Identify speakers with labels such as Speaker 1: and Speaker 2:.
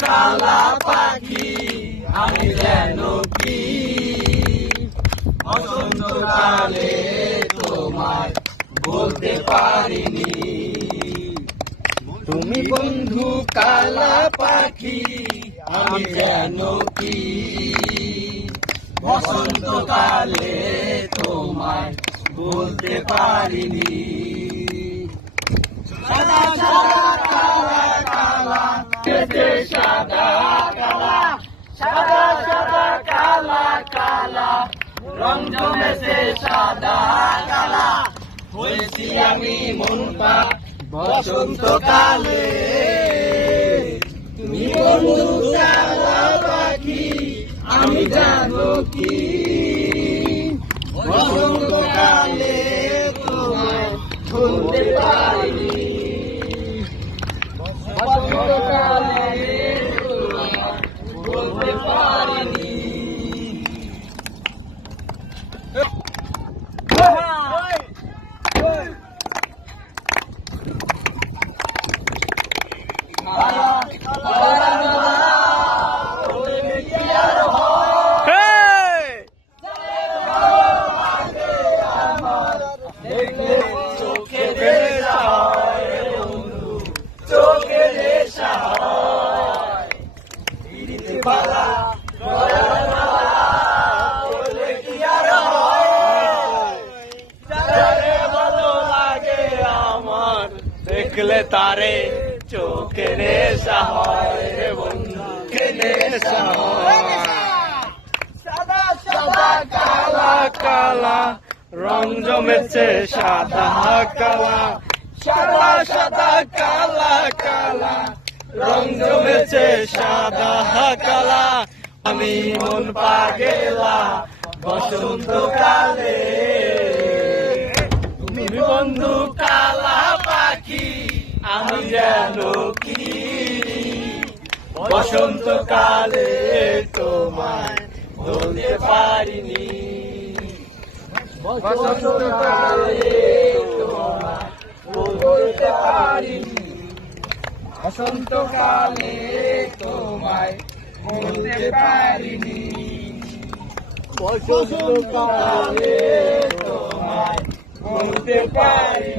Speaker 1: কালা পাখি আমি যেন কি? বসন্তকালে তোমায় বলতে পারিনি। তুমি বন্ধু কালা পাখি আমি যেন কি? বসন্তকালে তোমায় বলতে পারিনি সাদা সাদা কালা কালা কেটে সাদা কালা সাদা কালা হয়েছি আমি মন পা বসন্তকালে তুমি বন্ধু আমি জানো কি? চোখে নেশা হয় বন্ধু চোখে নেশা হয় পিড়িতে পালা গলার মালা বলে কি আর হয় যারে ভালো লাগে আমার দেখলে তারে চোখে সাদা সাদা, কালা কালা, রং জমেছে সাদা, কালা। সাদা সাদা, কালা কালা, রং জমেছে সাদা, কালা। আমি মন পাগেলা, বসন্তকালে যেন কি বসন্তকালে তোমায় বলতে পারিনি। বসন্তকালে তোমায় বলতে পারিনি। বসন্তকালে তোমায় বলতে পারিনি। বসন্তকালে তোমায় বলতে পারিনি।